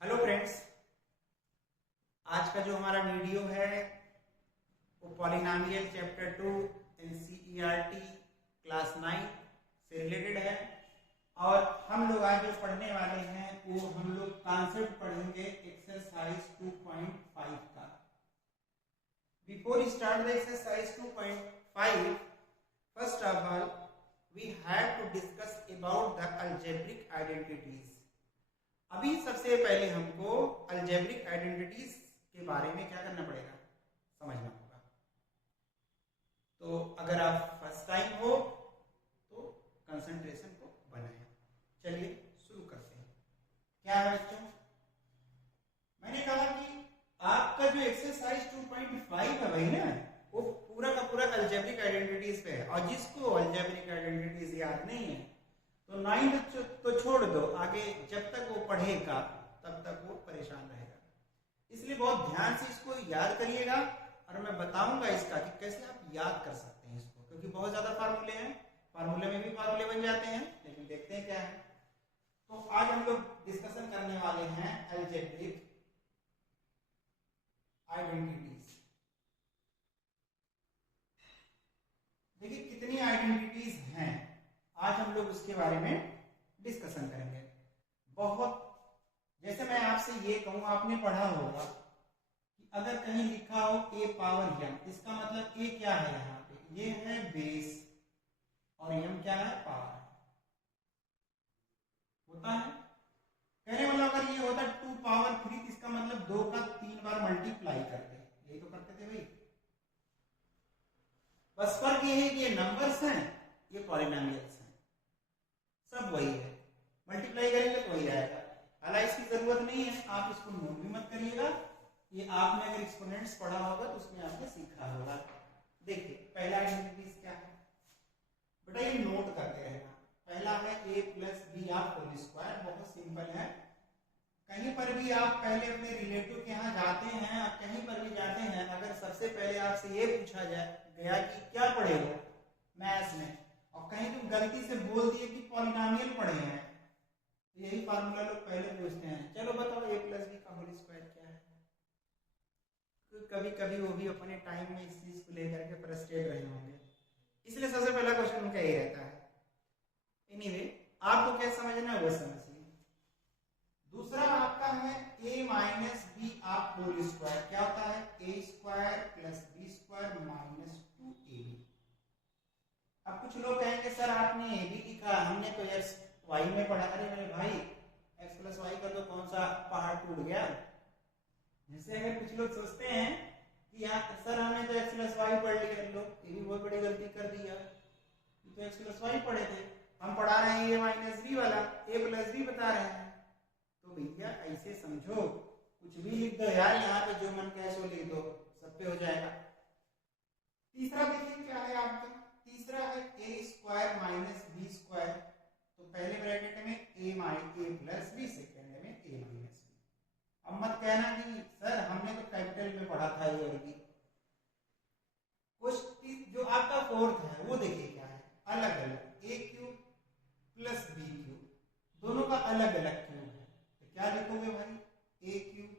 Hello friends, आज का जो हमारा वीडियो है वो पॉलिनोमियल चैप्टर 2 एनसीईआरटी क्लास 9 से रिलेटेड है। और हम लोग आज जो पढ़ने वाले हैं वो हम लोग कॉन्सेप्ट पढ़ेंगे एक्सरसाइज 2.5 का। Before start the exercise 2.5, first of all we have to discuss about the algebraic identities. अभी सबसे पहले हमको अलजेब्रिक आइडेंटिटीज के बारे में क्या करना पड़ेगा, समझना होगा। तो अगर आप फर्स्ट टाइम हो तो कंसंट्रेशन को बनाएं। चलिए शुरू करते हैं। क्या है बच्चों, मैंने कहा कि आपका जो एक्सरसाइज 2.5 है भाई ना, वो पूरा का पूरा अलजेब्रिक आइडेंटिटीज पे है। और जिसको अलजेब्रिक आइडेंटिटीज याद नहीं है तो 9 तो छोड़ दो, आगे जब तक वो पढ़ेगा तब तक वो परेशान रहेगा। इसलिए बहुत ध्यान से इसको याद करिएगा और मैं बताऊंगा इसका कि कैसे आप याद कर सकते हैं इसको, क्योंकि बहुत ज्यादा फार्मूले हैं, फार्मूले में भी फार्मूले बन जाते हैं। लेकिन देखते हैं क्या है। तो आज हम लोग डिस्कशन करने वाले हैं अलजेब्रिक आइडेंटिटीज। देखिए कितनी आइडेंटिटीज हैं, आज हम लोग उसके बारे में डिस्कशन करेंगे। बहुत जैसे मैं आपसे ये कहूं, आपने पढ़ा होगा कि अगर कहीं लिखा हो a पावर m, इसका मतलब a क्या है, यहाँ पे ये है बेस और m क्या है, पावर होता है। कहने मतलब अगर ये होता 2 पावर 3, इसका मतलब 2 का 3 बार मल्टीप्लाई करते, यही तो करते थे भाई। बस फर्क ये है कि ये नंबर्स हैं, ये पॉलिनोमियल्स हैं, सब वही है। मल्टीप्लाई करेंगे तो वही आएगा। हालांकि इसकी जरूरत नहीं है, आप इसको नोट भी मत करिएगा। ये आपने अगर एक्सपोनेंट्स पढ़ा होगा तो उसमें आपने सीखा होगा। देखिए पहला आइडेंटिटीज क्या है बेटा, ये नोट करते रहना। पहला है a प्लस बी आप होल स्क्वायर, बहुत सिंपल है। कहीं पर भी आप पहले अपने रिलेटिव के यहाँ जाते हैं, आप कहीं पर भी जाते हैं, अगर सबसे पहले आपसे ये पूछा गया कि क्या पढ़े हो मैथ्स में, और कहीं तुम गलती से बोल दिए कि पॉलिनोमियल पढ़े हैं, तो यही फार्मूला लोग पहले पूछते हैं, चलो बताओ a प्लस बी का होल स्क्वायर क्या है। तो कभी कभी वो भी अपने टाइम में इस चीज को लेकर के फ्रस्ट्रेट रहे होंगे, इसलिए सबसे पहला क्वेश्चन उनका यही रहता है। एनीवे, आपको क्या समझना है वो समझिए। दूसरा आपका है a माइनस बी आप होल स्क्वायर, क्या होता है a square plus B square minus 2ab। अब कुछ लोग कहेंगे सर आपने ए बी लिखा, हमने तो एक्स वाई में पढ़ा। अरे मेरे भाई, एक्स प्लस वाई का तो कौन सा पहाड़ टूट गया। जैसे अगर कुछ लोग सोचते हैं कि यार सर हमने तो एक्स प्लस वाई पढ़ लिया, लोग ये भी बहुत बड़ी गलती कर दी यार, तो एक्स प्लस वाई पढ़े थे, हम पढ़ा रहे हैं ए माइनस बी वाला, ए प्लस बी बता रहे हैं। तो भैया ऐसे समझो, कुछ भी लिख दो यार, यहाँ पे जो मन कहे सो लिख दो, सब पे हो जाएगा। तीसरा देखिए क्या है आपका, तीसरा है a square minus B square. तो पहले ब्रैकेट में a प्लस बी, सेकेंड में a माइनस बी। अब मत कहना कि सर हमने तो कैपिटल में पढ़ा था ये और बी। जो आपका फोर्थ है वो देखिए क्या है, अलग अलग a cube plus B cube, दोनों का अलग अलग क्यूब है। तो क्या लिखोगे भाई, a क्यूब,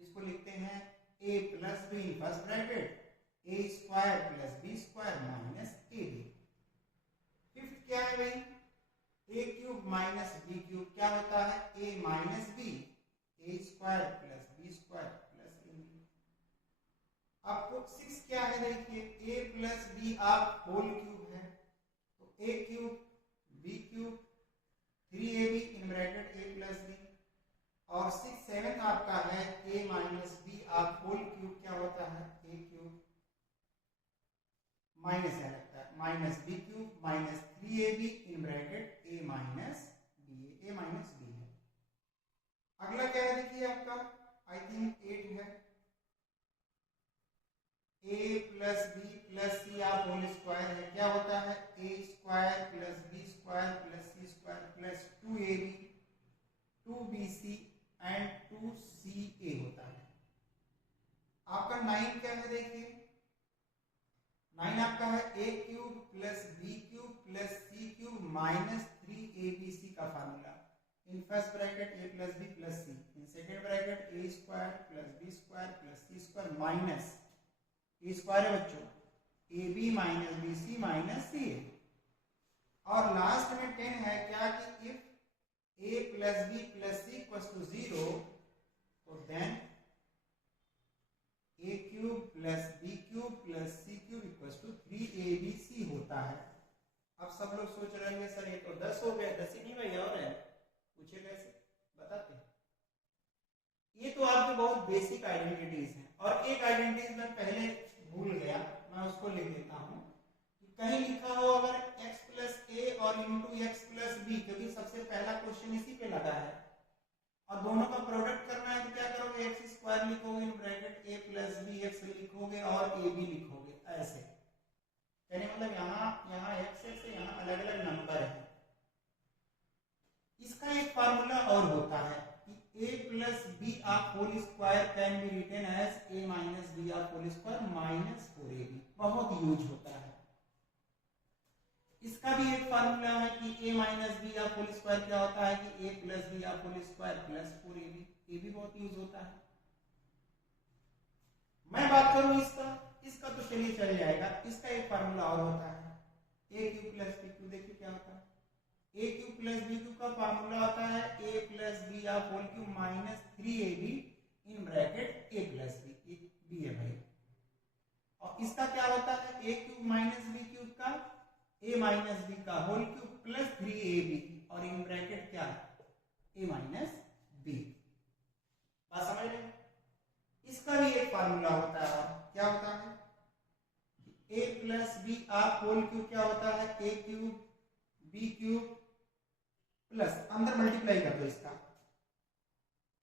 इसको लिखते हैं a plus B in first bracket, a square plus B square minus ab। Fifth क्या है भाई, a cube minus B cube, क्या होता है a minus B, a square plus B square plus ab। आपको 6 क्या है, देखिए a प्लस बी आप होल क्यूब है, तो a cube b cube 3ab in bracket a plus B. और 6 7 आपका है a माइनस बी आप होल क्यूब, क्या होता है a क्यूब माइनस है लगता है minus B cube minus 3ab in bracket a minus B, a minus B है। अगला क्या है देखिए आपका, आई थिंक 8 है, a plus B plus C आप होल स्क्वायर है, क्या होता है a square plus B square plus C square plus 2ab 2bc and 2ca होता है। आपका 9 क्या है देखिए, 9 आपका है a cube plus B cube plus C cube minus 3abc का formula. In first bracket a plus B plus C, in second bracket a square plus B square plus C square minus A square है बच्चों A B minus B C minus C A. और last में 10 है क्या कि if a plus B plus C equals to 0 तो then a cube plus B cube plus C cube equals to 3abc होता है। अब सब लोग सोच रहे होंगे सर ये तो 10 हो गया, 10 ही नहीं भाई और है, पूछे कैसे बताते हैं। ये तो आपके बहुत बेसिक आइडेंटिटीज हैं। और एक आइडेंटिटी मैं पहले भूल गया, मैं उसको लिख देता हूं कि कहीं लिखा हो अगर x प्लस ए और इंटू एक्स प्लस बी, क्योंकि सबसे पहला क्वेश्चन इसी पे लगा है और दोनों का प्रोडक्ट करना है तो क्या करोगे, एक्स स्क्वायर लिखोगे in bracket A plus B X लिखोगे और ए बी लिखोगे ऐसे। कहने मतलब यहाँ एक्स एक्स है, यहाँ अलग अलग नंबर है। इसका एक फार्मूला और होता है कि a प्लस बी आप whole square can be written as a minus B आप होल स्क्वायर माइनस 4ab, बहुत यूज होता है। इसका भी एक फार्मूला है कि a माइनस बी आप होल स्क्वायर क्या होता है कि a प्लस बी आप होल स्क्वायर प्लस 4ab, ये भी बहुत यूज होता है। मैं बात करूं इसका तो चलिए चल जाएगा। इसका एक फार्मूला और होता है a cube plus b cube, देखिए क्या होता है a cube plus b cube का फार्मूला होता है a प्लस बी आप whole cube minus 3ab in bracket a plus b, b है भाई। और इसका क्या होता है a cube minus b cube का a माइनस b का होल क्यूब प्लस 3ab और इन ब्रैकेट क्या a माइनस b। बात समझ रहे हैं? इसका भी एक फार्मूला होता है, क्या होता है a प्लस बी आप होल क्यूब क्या होता है a cube b cube plus अंदर मल्टीप्लाई कर दो इसका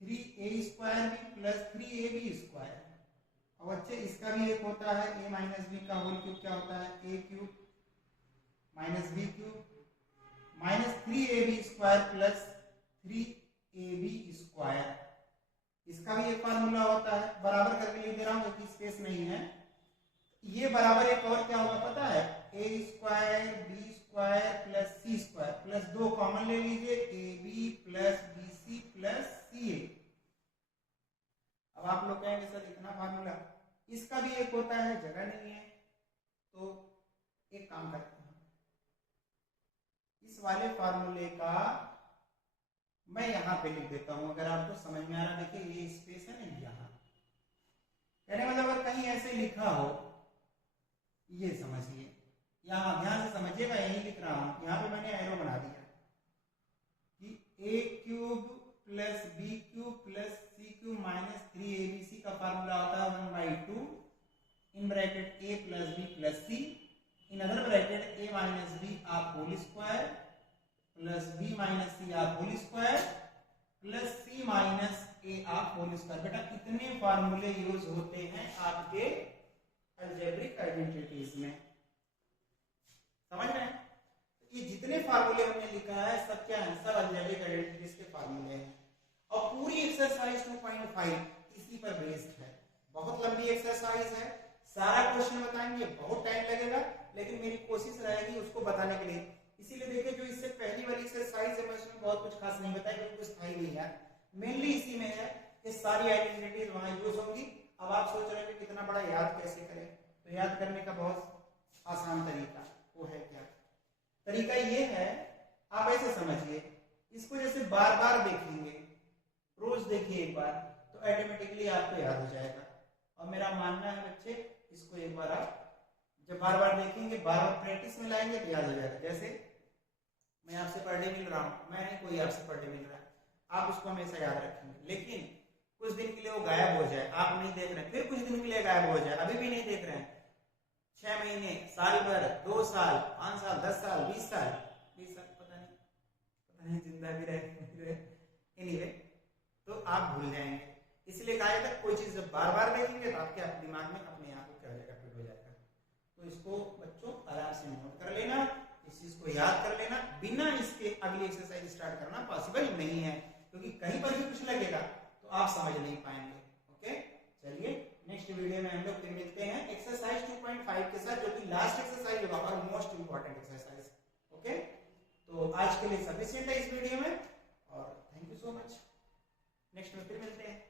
3a square B plus 3ab square. और बच्चे इसका भी एक होता है a माइनस बी का होल क्यूब क्या होता है a cube minus B cube minus 3ab square plus 3ab square. इसका भी एक फार्मूला होता है, बराबर करके लिख दे रहा हूं क्योंकि स्पेस नहीं है। ये बराबर एक और क्या होगा पता है a square B square plus C square plus 2 common ले लीजिए ab प्लस bc प्लस ca। अब आप लोग कहेंगे सर इतना फार्मूला, इसका भी एक होता है, जगह नहीं है तो एक काम करते हैं, इस वाले फार्मूले का मैं यहां पे लिख देता हूं अगर आपको समझ में आ रहा। देखिए ये स्पेस है ना यहाँ, कहने मतलब अगर कहीं ऐसे लिखा हो, ये समझिए, यहां ध्यान से समझिएगा, यही लिख रहा हूं, यहाँ पे मैंने एरो बना दिया कि a cube plus B cube plus C cube minus 3abc का फार्मूला होता है 1/2 in bracket a plus B plus C in other bracket a minus B आप whole square plus b minus C आप whole square plus c minus a आप whole square. बेटा कितने फार्मूले use होते हैं आपके अलजेब्रिक आइडेंटिटीज में, समझ रहे हैं? ये जितने फार्मूले हमने लिखा है सब क्या है, सब अलजेब्रिक आइडेंटिटीज के फार्मूले हैं। और पूरी एक्सरसाइज 2.5 इसी पर बेस्ड है। बहुत लंबी एक्सरसाइज है, सारा क्वेश्चन बताएंगे बहुत टाइम लगेगा, लेकिन मेरी कोशिश रहेगी उसको बताने के लिए। इसीलिए देखिए जो इससे पहली वाली एक्सरसाइज है मैं उसमें बहुत कुछ खास नहीं बताया क्योंकि कुछ था ही नहीं यार, मेनली इसी में है कि सारी आइडेंटिटीज वहां यूज होंगी। अब आप सोच रहे हैं कि कितना बड़ा याद कैसे करें, तो याद करने का बहुत आसान तरीका वो है। क्या तरीका ये है, आप ऐसे समझिए, इसको जैसे बार बार देखेंगे, रोज देखिए एक बार, तो ऑटोमेटिकली आपको याद हो जाएगा। और मेरा मानना है बच्चे, इसको एक बार आप जब बार बार देखेंगे, बार बार प्रैक्टिस में लाएंगे तो याद हो जाएगा। जैसे मैं आपसे पर डे मिल रहा हूँ, मैं नहीं कोई आपसे पर डे मिल रहा है, आप उसको हमेशा याद रखेंगे, लेकिन कुछ दिन के लिए वो गायब हो जाए, आप नहीं देख रहे हैं, फिर कुछ दिन के लिए गायब हो जाए, अभी भी नहीं देख रहे हैं, 6 महीने, साल भर, 2 साल, 5 साल, 10 साल, 20 साल, पता नहीं जिंदा भी रहे, एनीवे, तो आप भूल जाएंगे। इसलिए कहा जाता है कोई चीज जब बार बार देखेंगे तो आपके दिमाग में अपने आप को क्या हो जाएगा, फिट हो जाएगा। तो इसको बच्चों आराम से नोट कर लेना, इस चीज को याद कर लेना, बिना इसके अगली एक्सरसाइज स्टार्ट करना पॉसिबल नहीं है, क्योंकि कहीं पर भी कुछ लगेगा तो आप समझ नहीं पाएंगे। ओके, चलिए नेक्स्ट वीडियो में हम लोग फिर मिलते हैं एक्सरसाइज 2.5 के साथ, जो कि लास्ट एक्सरसाइज होगा और मोस्ट इंपॉर्टेंट एक्सरसाइज। ओके, तो आज के लिए सफिशिएंट है इस वीडियो में, और नेक्स्ट में फिर मिलते हैं।